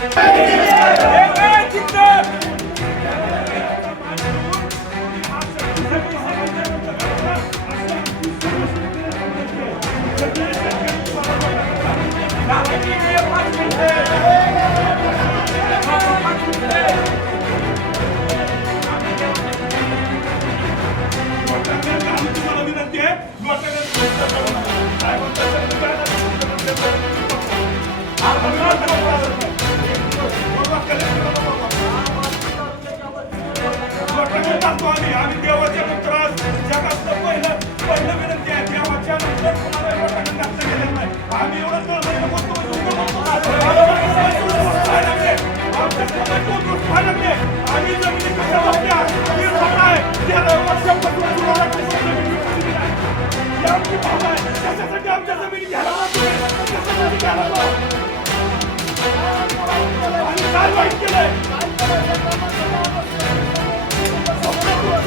Yeah.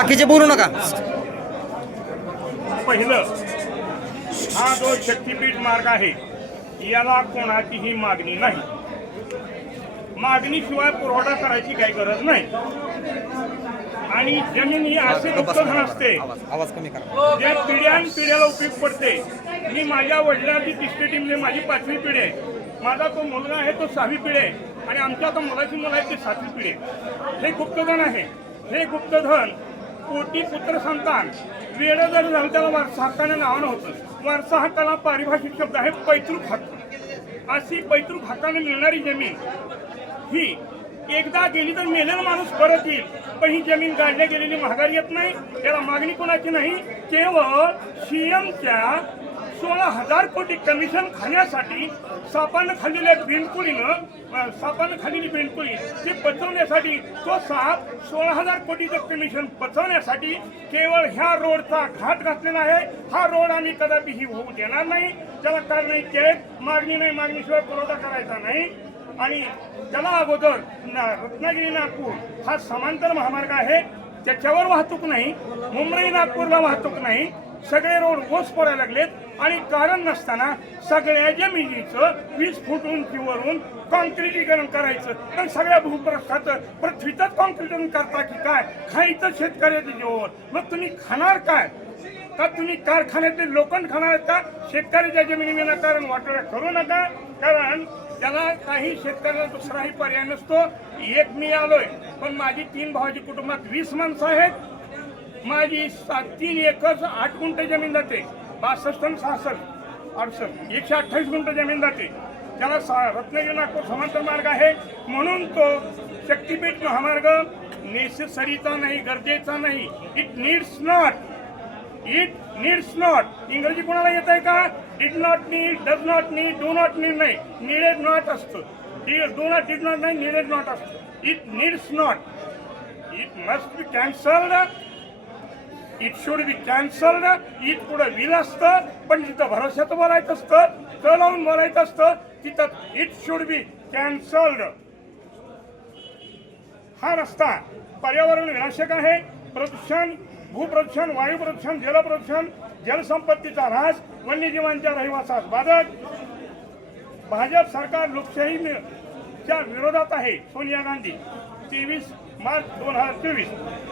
बाकीचे बोलू नका. पहिलं हा जो शक्तीपीठ मार्ग आहे याला कोणाचीही मागणी नाही. मागणीशिवाय पुरवठा करायची काही गरज नाही. आणि जमीन ही असे गुप्तधन असते जे पिढ्यान पिढ्याला उपयोग पडते. मी माझ्या वडिलांची तिसरी टीमने माझी पाचवी पिढी आहे. माझा तो मुलगा आहे तो सहावी पिढी आहे. आणि आमच्या आता मुलाची मुलं आहे ती सातवी पिढी आहे. हे गुप्तधन आहे. हे गुप्तधन कोटी पुत्र संतान. वेळ जर झालं त्याला वारसा हक्काने नावानं होतं. वारसा हक्काला पारिभाषिक शब्द आहे पैतृक हक्क. अशी पैतृक हक्काने मिळणारी जमीन ही एकदा गेली तर मेलेला माणूस परत येईल. पण ही जमीन गाडल्या गेलेली महागारी येत नाही याला मागणी कोणाची नाही? केवळ सीएमच्या सोळा हजार कोटी कमिशन खाण्यासाठी सापानं खाल्लेल्या बेंडकुळीनं सापानं खाल्लेली बेंडकुळी ती बचवण्यासाठी तो साप सोळा हजार कोटीचं कमिशन बचवण्यासाठी केवळ ह्या रोडचा घाट घातलेला आहे. हा रोड आम्ही कदापि ही होऊ देणार नाही. त्याला कारण नाही मागणी नाही मागणीशिवाय पुरवठा करायचा नाही. आणि त्याला अगोदर ना- रत्नागिरी नागपूर हा समांतर महामार्ग आहे. त्याच्यावर वाहतूक नाही. मुंबई नागपूरला वाहतूक नाही. सगळे रोड ओस पडायला लागलेत आणि कारण नसताना सगळ्या जमिनीचं वीस फूट उंचीवरून कॉन्क्रिटीकरण करायचं. पण सगळ्या भूप्रस्थाचं पृथ्वीतच कॉन्क्रिटीकरण करता की काय? खायचं शेतकऱ्याचं जेवण मग तुम्ही खाणार काय? का तुम्ही कारखान्यातले लोखंड खाणार का? शेतकऱ्याच्या जमिनी विनाकारण वाटोळ्या करू नका. कारण त्याला काही शेतकऱ्याला दुसराही पर्याय नसतो. एक मी आलोय. पण माझी तीन भावाची कुटुंबात वीस माणसं आहेत. माझी सात तीन एकच आठ गुंठ जमीन जाते. बासष्ट आणि सहासष्ट. अडसष्ट. एकशे अठ्ठावीस गुंठ जमीन जाते. त्याला सा रत्नागिरी नागपूर समांतर मार्ग आहे. म्हणून तो शक्तीपीठ महामार्ग नेसेसरीचा नाही गरजेचा नाही. It needs not it needs not इंग्रजी कोणाला येत आहे का? Did not need does not need do not need नाही. नीडेड नॉट असतं. डू नॉट डिड नॉट नाही नीडेड नॉट असतं. It needs not it must be cancelled it should be cancelled it पुढं विल असतं पण जिथं भरोशाचं बोलायचं असतं त लावून बोलायचं असतं तिथं इट शुड बी कॅन्सल्ड हा रस्ता पर्यावरण विनाशक आहे. प्रदूषण भूप्रदूषण वायू प्रदूषण जलसंपत्तीचा ऱ्हास वन्यजीवांच्या रहिवासास बाधक. भाजप सरकार लोकशाही च्या विरोधात आहे सोनिया गांधी. तेवीस मार्च दोन हजार चोवीस.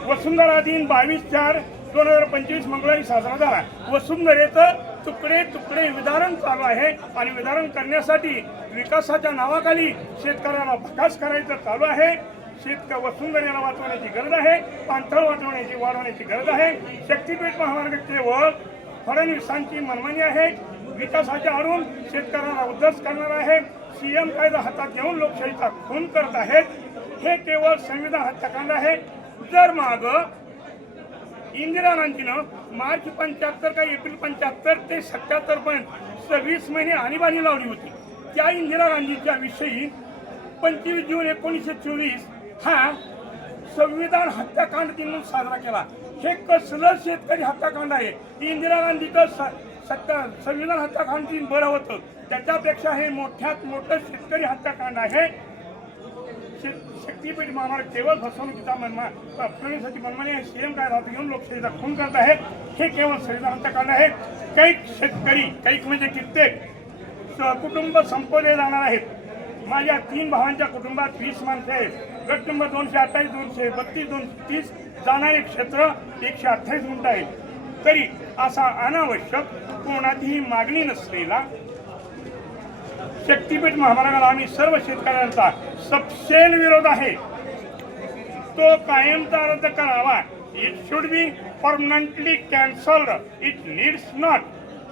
वसुंधरा दिन बावीस चार दोन हजार पंचवीस मंगळवारी साजरा झाला. वसुंधरेचं तुकडे तुकडे विधारण चालू आहे आणि विधारण करण्यासाठी विकासाच्या नावाखाली शेतकऱ्याला भकास करायचं चालू आहे. शेतक वसुंधरेला वाचवण्याची गरज आहे पाणथळ वाचवण्याची वाढवण्याची गरज आहे. शक्तीपीठ महामार्ग केवळ फडणवीसांची मनमानी आहे. विकासाच्या आडून शेतकऱ्यांना उद्धस करणार आहे. सीएम कायदा हातात घेऊन लोकशाहीचा खून करत आहेत. हे केवळ संविधान हत्याकांड आहे. जर माग इंदिरा गांधीनं मार्च पंच्याहत्तर का एप्रिल पंच्याहत्तर ते सत्याहत्तर पर्यंत सव्वीस महिने आणीबाणी लावली होती. त्या इंदिरा गांधीच्या विषयी पंचवीस जून एकोणीसशे चोवीस हा संविधान हत्याकांड दिन साजरा केला. हे कसलं शेतकरी हत्याकांड आहे? इंदिरा गांधीचं स- सत्ता संविधान हत्याकांड दिन बरं होतं. त्याच्यापेक्षा हे मोठ्यात मोठं शेतकरी हत्याकांड आहे. शक्तीपीठ महामार्ग केवळ फसवणुकीचा मनमा फसवण्यासाठी मनमाने सीएम काय राहतो घेऊन लोकशाहीचा खून करत आहेत. हे केवळ संविधान कारण आहे काही शेतकरी काही म्हणजे कित्येक स- कुटुंब संपवले जाणार आहेत. माझ्या तीन भावांच्या कुटुंबात वीस माणसं आहेत. गट नंबर दोनशे अठ्ठावीस दोनशे बत्तीस दोनशे तीस जाणारे क्षेत्र एकशे अठ्ठावीस गुंठ आहे तरी असा अनावश्यक कोणाचीही मागणी नसलेला शक्तीपीठ महामार्गाला आम्ही सर्व शेतकऱ्यांचा सपशेल विरोध आहे. तो कायमचा रद्द करावा. It should be permanently cancelled it needs not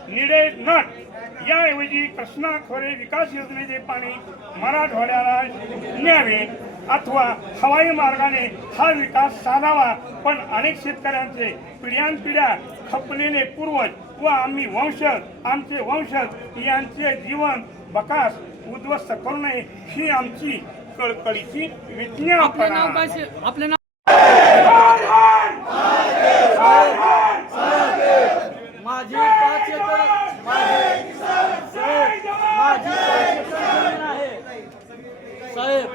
needed not याऐवजी कृष्णा खोरे विकास योजनेचे पाणी मराठवाड्याला न्यावे अथवा हवाई मार्गाने हा विकास साधावा. पण अनेक शेतकऱ्यांचे पिढ्यानपिढ्या खपलेले पूर्वज व आम्ही वंशज आमचे वंशज यांचे जीवन बकास उद्ध्वस्त करू नये ही आमची कळकळीची आपलं नाव विज्ञापना आपलं नाव माझी पाच एकर माझी साहेब,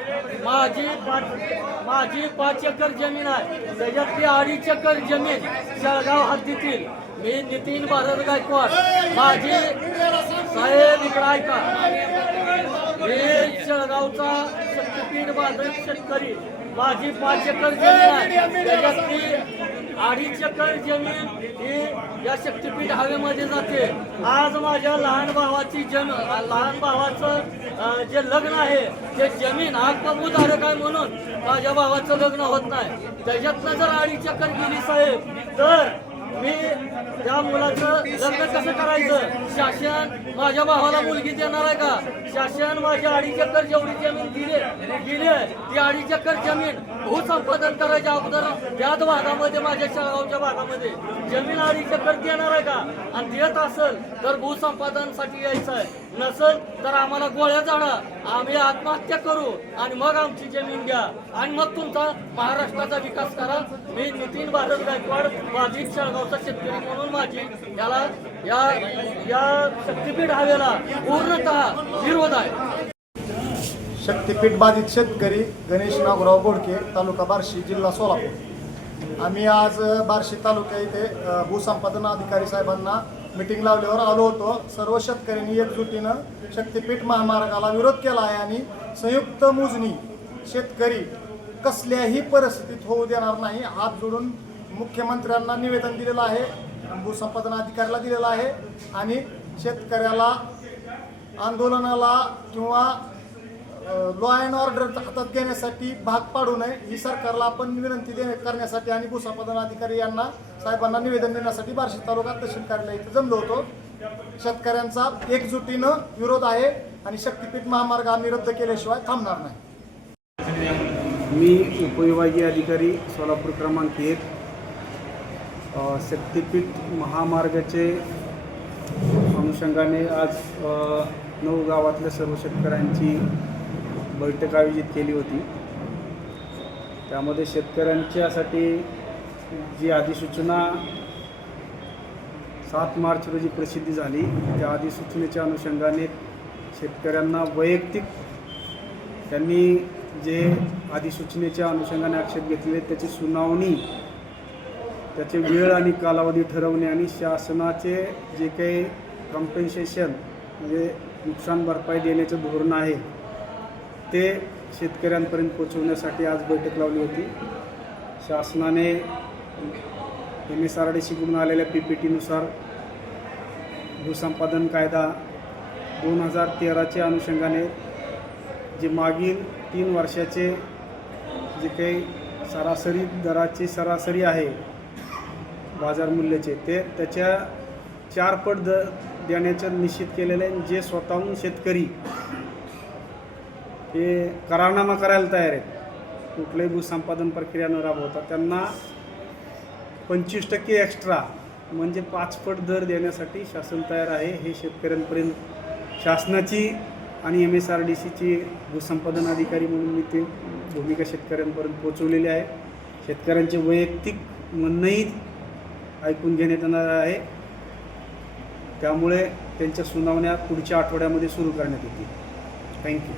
माझी पाच जमीन आहे माझी पाच एकर जमीन आहे. त्याच्यातली अडीच एकर जमीन जळगाव हद्दीतील. मी नितीन भारत गायकवाड. माझी साहेब इकडं ऐका. मी जळगावचा शक्तीपीठ बांधत शेतकरी माझी पाच एकर जमीन आहे. त्याच्यातली अडीच एकर जमीन ही या शक्तीपीठ हवेमध्ये जाते. आज माझ्या लहान भावाची जम लहान भावाचं जे लग्न आहे ते जमीन हा कबूधारक आहे म्हणून माझ्या भावाचं लग्न होत नाही. त्याच्यातनं जर अडीच एकर गेली साहेब तर मी त्या मुलाचं लग्न कसं करायचं? शासन माझ्या भावाला मुलगी देणार आहे का? शासन माझ्या अडीच एकर जेवढी जमीन दिले दिले ती अडीच एकर जमीन भूसंपादन करायच्या अगोदर त्याच भागामध्ये माझ्या शेळगावच्या भागामध्ये जमीन अडीच एकर देणार आहे का? आणि देत असेल तर भूसंपादनसाठी यायचं आहे. नसेल तर आम्हाला गोळ्या झाडा. आम्ही आत्महत्या करू आणि मग आमची जमीन घ्या. आणि मग तुमचा महाराष्ट्राचा विकास करा. मी नितीन भारत गायकवाड बाधित शेळगावचा शेतकरी म्हणून माझी याला या या शक्तीपीठ हवेला पूर्णतः विरोध आहे. शक्तीपीठ बाधित शेतकरी गणेश नागराव बोडके तालुका बार्शी जिल्हा सोलापूर. आम्ही आज बार्शी तालुक्या इथे भूसंपादन अधिकारी साहेबांना मिटिंग लावल्यावर आलो होतो. सर्व शेतकऱ्यांनी एकजुटीनं शक्तीपीठ महामार्गाला विरोध केला आहे आणि संयुक्त मोजणी शेतकरी कसल्याही परिस्थितीत होऊ देणार नाही हात जोडून मुख्यमंत्र्यांना निवेदन दिलेलं आहे भूसंपादन अधिकाऱ्याला दिलेलं आहे आणि शेतकऱ्याला आंदोलनाला किंवा लॉ अँड ऑर्डर हातात घेण्यासाठी भाग पाडू नये. ही सरकारला आपण विनंती देण्या करण्यासाठी आणि भूसंपादन अधिकारी यांना साहेबांना निवेदन देण्यासाठी बार्शी तालुका तहसील कार्यालय इथं जमलो होतो. शेतकऱ्यांचा एकजुटीनं विरोध आहे आणि शक्तीपीठ महामार्ग आम्ही रद्द केल्याशिवाय थांबणार नाही. मी उपविभागीय अधिकारी सोलापूर क्रमांक एक. शक्तिपीठ शक्तीपीठ महामार्गाचे अनुषंगाने आज नऊ गावातल्या सर्व शेतकऱ्यांची बैठक आयोजित केली होती. त्यामध्ये शेतकऱ्यांच्यासाठी जी अधिसूचना सात मार्च रोजी प्रसिद्धी झाली त्या अधिसूचनेच्या अनुषंगाने शेतकऱ्यांना वैयक्तिक त्यांनी जे अधिसूचनेच्या अनुषंगाने आक्षेप घेतलेले त्याची सुनावणी त्याचे वेळ आणि कालावधी ठरवणे आणि शासनाचे जे काही कॉम्पेन्सेशन म्हणजे नुकसान भरपाई देण्याचं धोरण आहे ते शेतकऱ्यांपर्यंत पोचवण्यासाठी आज बैठक लावली होती. शासनाने एम एस आर डी शिकून आलेल्या पी पी टीनुसार भूसंपादन कायदा दोन हजार तेराच्या अनुषंगाने जे मागील तीन वर्षाचे जे काही सरासरी दराची सरासरी आहे बाजार मूल्याचे ते त्याच्या चार पट द देण्याचं निश्चित केलेलं आहे. जे स्वतःहून शेतकरी हे करारनामा करायला तयार आहेत. कुठलंही भूसंपादन प्रक्रिया न राबवता त्यांना पंचवीस टक्के एक्स्ट्रा म्हणजे पाचपट दर देण्यासाठी शासन तयार आहे. हे शेतकऱ्यांपर्यंत शासनाची आणि एम एस आर डी सीची भूसंपादन अधिकारी म्हणून मी ते भूमिका शेतकऱ्यांपर्यंत पोहोचवलेली आहे. शेतकऱ्यांचे वैयक्तिक म्हणणंही ऐकून घेण्यात येणार आहे. त्यामुळे त्यांच्या सुनावण्या पुढच्या आठवड्यामध्ये सुरू करण्यात येतील. थँक्यू